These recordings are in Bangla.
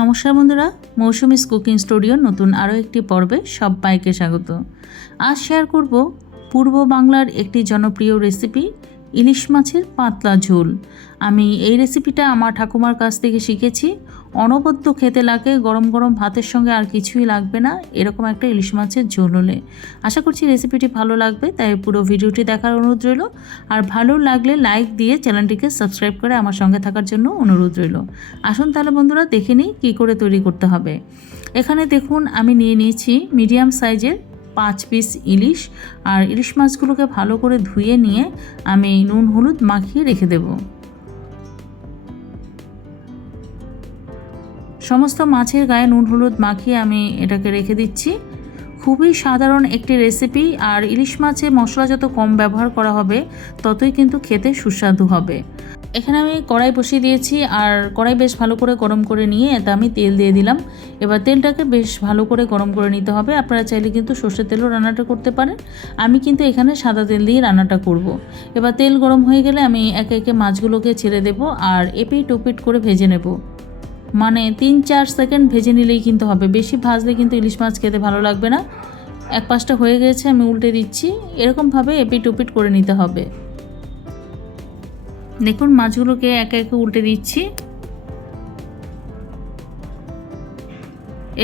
নমস্কার বন্ধুরা, মৌসুমিস কুকিং স্টুডিও নতুন আরও একটি পর্বে সব সবাইকে স্বাগত। আজ শেয়ার করব পূর্ব বাংলার একটি জনপ্রিয় রেসিপি ইলিশ মাছের পাতলা ঝোল। আমি এই রেসিপিটা আমার ঠাকুমার কাছ থেকে শিখেছি। অনবদ্য খেতে লাগে, গরম গরম ভাতের সঙ্গে আর কিছুই লাগবে না, এরকম একটা ইলিশ মাছের ঝোল হলে। আশা করছি রেসিপিটি ভালো লাগবে, তাই পুরো ভিডিওটি দেখার অনুরোধ রইল। আর ভালো লাগলে লাইক দিয়ে চ্যানেলটিকে সাবস্ক্রাইব করে আমার সঙ্গে থাকার জন্য অনুরোধ রইল। আসুন তাহলে বন্ধুরা, দেখে নিই কী করে তৈরি করতে হবে। এখানে দেখুন, আমি নিয়ে নিয়েছি মিডিয়াম সাইজের পাঁচ পিস ইলিশ আর ইলিশ মাছগুলোকে ভালো করে ধুয়ে নিয়ে আমি নুন, হলুদ মাখিয়ে রেখে দেব। সমস্ত মাছের গায়ে নুন, হলুদ মাখিয়ে আমি এটাকে রেখে দিচ্ছি। খুবই সাধারণ একটি রেসিপি আর ইলিশ মাছে মশলা যত কম ব্যবহার করা হবে, ততই কিন্তু খেতে সুস্বাদু হবে। এখানে আমি কড়াই বসিয়ে দিয়েছি আর কড়াই বেশ ভালো করে গরম করে নিয়ে এতে আমি তেল দিয়ে দিলাম। এবার তেলটাকে বেশ ভালো করে গরম করে নিতে হবে। আপনারা চাইলে কিন্তু সর্ষের তেলও রান্নাটা করতে পারেন। আমি কিন্তু এখানে সাদা তেল দিয়ে রান্নাটা করব। এবার তেল গরম হয়ে গেলে আমি একে একে মাছগুলোকে ছেড়ে দেব আর এপিট ওপিট করে ভেজে নেব। মানে তিন চার সেকেন্ড ভেজে নিলেই কিন্তু হবে। বেশি ভাজলে কিন্তু ইলিশ মাছ খেতে ভালো লাগবে না। এক পাশটা হয়ে গেছে, আমি উল্টে দিচ্ছি। এরকমভাবে এপিট ওপিট করে নিতে হবে। দেখুন, মাছগুলোকে একে একে উল্টে দিচ্ছি।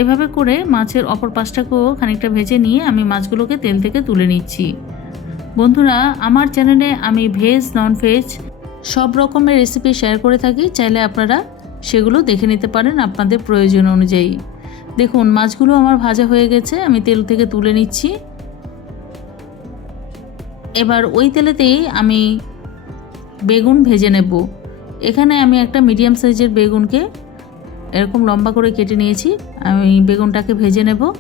এভাবে করে মাছের অপর পাশটাকেও খানিকটা ভেজে নিয়ে আমি মাছগুলোকে তেল থেকে তুলে নিচ্ছি। বন্ধুরা, আমার চ্যানেলে আমি ভেজ নন ভেজ সব রকমের রেসিপি শেয়ার করে থাকি। চাইলে আপনারা সেগুলো দেখে নিতে পারেন আপনাদের প্রয়োজন অনুযায়ী। দেখুন, মাছগুলো আমার ভাজা হয়ে গেছে, আমি তেল থেকে তুলে নিচ্ছি। এবার ওই তেলেতেই আমি বেগুন ভেজে নেব। এখানে আমি একটা মিডিয়াম সাইজের বেগুনকে এরকম লম্বা করে কেটে নিয়েছি। আমি বেগুনটাকে ভেজে নেব।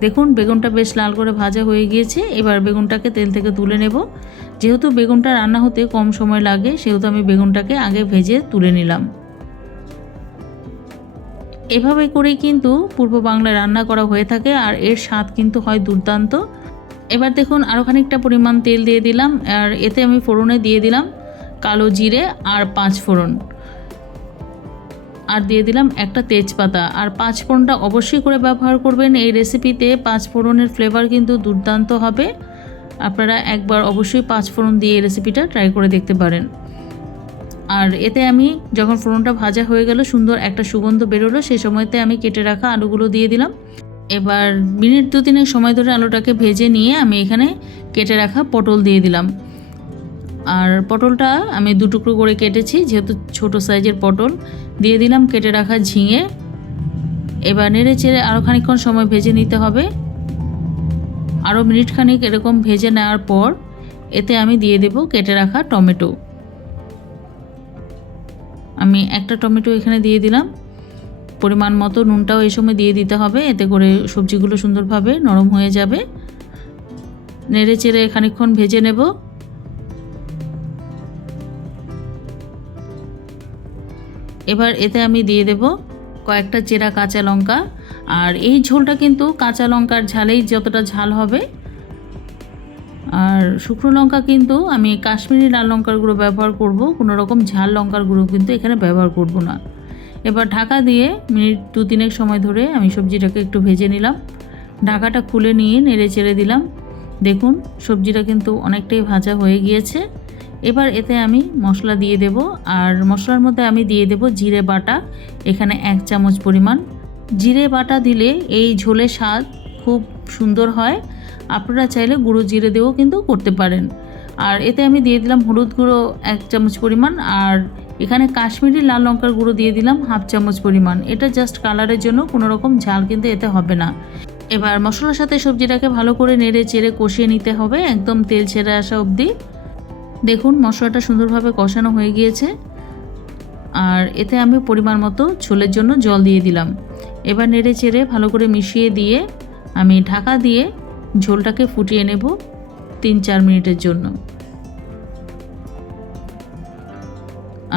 দেখুন, বেগুনটা বেশ লাল করে ভাজা হয়ে গিয়েছে। এবার বেগুনটাকে তেল থেকে তুলে নেব। যেহেতু বেগুনটা রান্না হতে কম সময় লাগে, সেহেতু আমি বেগুনটাকে আগে ভেজে তুলে নিলাম। এভাবে করেই কিন্তু পূর্ব বাংলায় রান্না করা হয়ে থাকে আর এর স্বাদ কিন্তু হয় দুর্দান্ত। এবার দেখুন আরও খানিকটা পরিমাণ তেল দিয়ে দিলাম, আর এতে আমি ফোড়নে দিয়ে দিলাম কালো জিরে আর পাঁচ ফোড়ন। আর দিয়ে দিলাম একটা তেজপাতা। আর পাঁচ ফোড়নটা অবশ্যই করে ব্যবহার করবেন, এই রেসিপিতে পাঁচ ফোড়নের ফ্লেভার কিন্তু দুর্দান্ত হবে। আপনারা একবার অবশ্যই পাঁচ ফোড়ন দিয়ে এই রেসিপিটা ট্রাই করে দেখতে পারেন। আর এতে আমি যখন ফোড়নটা ভাজা হয়ে গেল, সুন্দর একটা সুগন্ধ বেরোলো সেই সময়তে আমি কেটে রাখা আলুগুলো দিয়ে দিলাম। এবার মিনিট দু তিনেক সময় ধরে আলুটাকে ভেজে নিয়ে আমি এখানে কেটে রাখা পটল দিয়ে দিলাম। আর পটলটা আমি দু টুকরো করে কেটেছি, যেহেতু ছোট সাইজের পটল। দিয়ে দিলাম কেটে রাখা ঝিঙে। এবার নেড়ে চেড়ে আরও খানিকক্ষণ সময় ভেজে নিতে হবে। আরও মিনিট খানিক এরকম ভেজে নেওয়ার পর এতে আমি দিয়ে দেব কেটে রাখা টমেটো। আমি একটা টমেটো এখানে দিয়ে দিলাম। পরিমাণ মতো নুনটাও এই সময় দিয়ে দিতে হবে। এতে করে সবজিগুলো সুন্দরভাবে নরম হয়ে যাবে। নেড়ে চেড়ে খানিকক্ষণ ভেজে নেব। এবার এতে আমি দিয়ে দেব কয়েকটা চেরা কাঁচা লঙ্কা। আর এই ঝোলটা কিন্তু কাঁচা লঙ্কার ঝালেই যতটা ঝাল হবে। আর শুকনো লঙ্কা কিন্তু আমি কাশ্মীরি লাল লঙ্কার গুঁড়ো ব্যবহার করব। কোনো রকম ঝাল লঙ্কার গুঁড়ো কিন্তু এখানে ব্যবহার করব না। এবার ঢাকা দিয়ে মিনিট দু তিনেক সময় ধরে আমি সবজিটাকে একটু ভেজে নিলাম। ঢাকাটা খুলে নিয়ে নেড়ে চেড়ে দিলাম। দেখুন, সবজিটা কিন্তু অনেকটাই ভাজা হয়ে গিয়েছে। এবার এতে আমি মশলা দিয়ে দেব আর মশলার মধ্যে আমি দিয়ে দেব জিরে বাটা, এখানে এক চামচ পরিমাণ। জিরে বাটা দিলে এই ঝোলের স্বাদ খুব সুন্দর হয়। আপনারা চাইলে গুঁড়ো জিরে দিয়েও কিন্তু করতে পারেন। আর এতে আমি দিয়ে দিলাম হলুদ গুঁড়ো এক চামচ পরিমাণ আর এখানে কাশ্মীরি লাল লঙ্কার গুঁড়ো দিয়ে দিলাম হাফ চামচ পরিমাণ। এটা জাস্ট কালারের জন্য কোনো রকম ঝাল কিন্তু এতে হবে না। এবার মশলার সাথে সবজিটাকে ভালো করে নেড়ে চেড়ে কষিয়ে নিতে হবে একদম তেল ছেড়ে আসা অবধি। দেখুন মশলাটা সুন্দরভাবে কষানো হয়ে গিয়েছে। আর এতে আমি পরিমাণ মতো ঝোলের জন্য জল দিয়ে দিলাম। এবার নেড়ে চেড়ে ভালো করে মিশিয়ে দিয়ে আমি ঢাকা দিয়ে ঝোলটাকে ফুটিয়ে নেব তিন চার মিনিটের জন্য।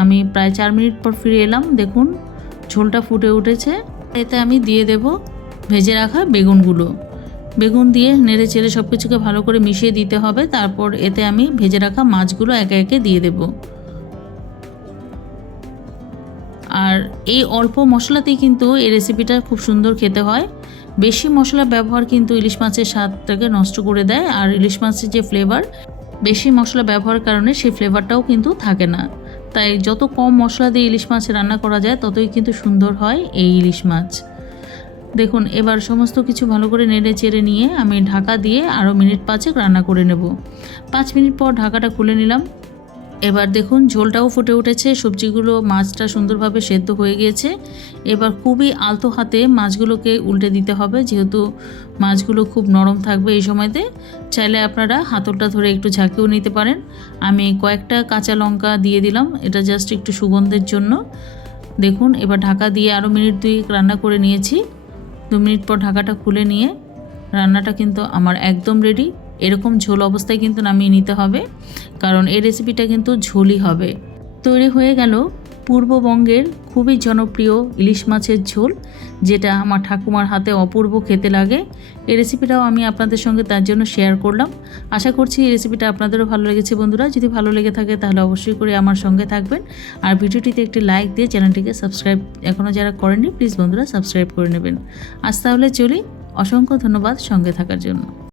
আমি প্রায় চার মিনিট পর ফিরে এলাম, দেখুন, ঝোলটা ফুটে উঠেছে। এতে আমি দিয়ে দেব ভেজে রাখা বেগুনগুলো। বেগুন দিয়ে নেড়ে চেড়ে সব কিছুকে ভালো করে মিশিয়ে দিতে হবে, তারপর এতে আমি ভেজে রাখা মাছগুলো একে একে দিয়ে দেব। আর এই অল্প মশলাতেই কিন্তু এই রেসিপিটা খুব সুন্দর খেতে হয়। বেশি মশলা ব্যবহার কিন্তু ইলিশ মাছের স্বাদটাকে নষ্ট করে দেয়, আর ইলিশ মাছের যে ফ্লেভার বেশি মশলা ব্যবহার কারণে সেই ফ্লেভারটাও কিন্তু থাকে না। তাই যত কম মশলা দিয়ে ইলিশ মাছ রান্না করা যায়, ততই কিন্তু সুন্দর হয় এই ইলিশ মাছ। দেখুন, এবার সমস্ত কিছু ভালো করে নেড়ে চেড়ে নিয়ে আমি ঢাকা দিয়ে আরও মিনিট পাঁচেক রান্না করে নেব। পাঁচ মিনিট পর ঢাকাটা খুলে নিলাম। এবার দেখুন, ঝোলটাও ফুটে উঠেছে, সবজিগুলো মাছটা সুন্দরভাবে সেদ্ধ হয়ে গিয়েছে। এবার খুবই আলতো হাতে মাছগুলোকে উল্টে দিতে হবে, যেহেতু মাছগুলো খুব নরম থাকবে এই সময়তে। চাইলে আপনারা হাতলটা ধরে একটু ঝাঁকিয়েও নিতে পারেন। আমি কয়েকটা কাঁচা লঙ্কা দিয়ে দিলাম, এটা জাস্ট একটু সুগন্ধের জন্য। দেখুন, এবার ঢাকা দিয়ে আরও মিনিট দুই রান্না করে নিয়েছি। দু মিনিট পর ঢাকাটা খুলে নিয়ে রান্নাটা কিন্তু আমার একদম রেডি। এরকম ঝোল অবস্থায় কিন্তু নামিয়ে নিতে হবে, কারণ এই রেসিপিটা কিন্তু ঝোলই হবে। তৈরি হয়ে গেল পূর্ববঙ্গের খুবই জনপ্রিয় ইলিশ মাছের ঝোল, যেটা আমার ঠাকুমার হাতে অপূর্ব খেতে লাগে। এই রেসিপিটাও আমি আপনাদের সঙ্গে তার জন্য শেয়ার করলাম। আশা করছি এই রেসিপিটা আপনাদেরও ভালো লেগেছে বন্ধুরা। যদি ভালো লেগে থাকে তাহলে অবশ্যই করে আমার সঙ্গে থাকবেন। আর ভিডিওটিতে একটি লাইক দিয়ে চ্যানেলটিকে সাবস্ক্রাইব এখনও যারা করেননি প্লিজ বন্ধুরা সাবস্ক্রাইব করে নেবেন। আজ তাহলে চলি। অসংখ্য ধন্যবাদ সঙ্গে থাকার জন্য।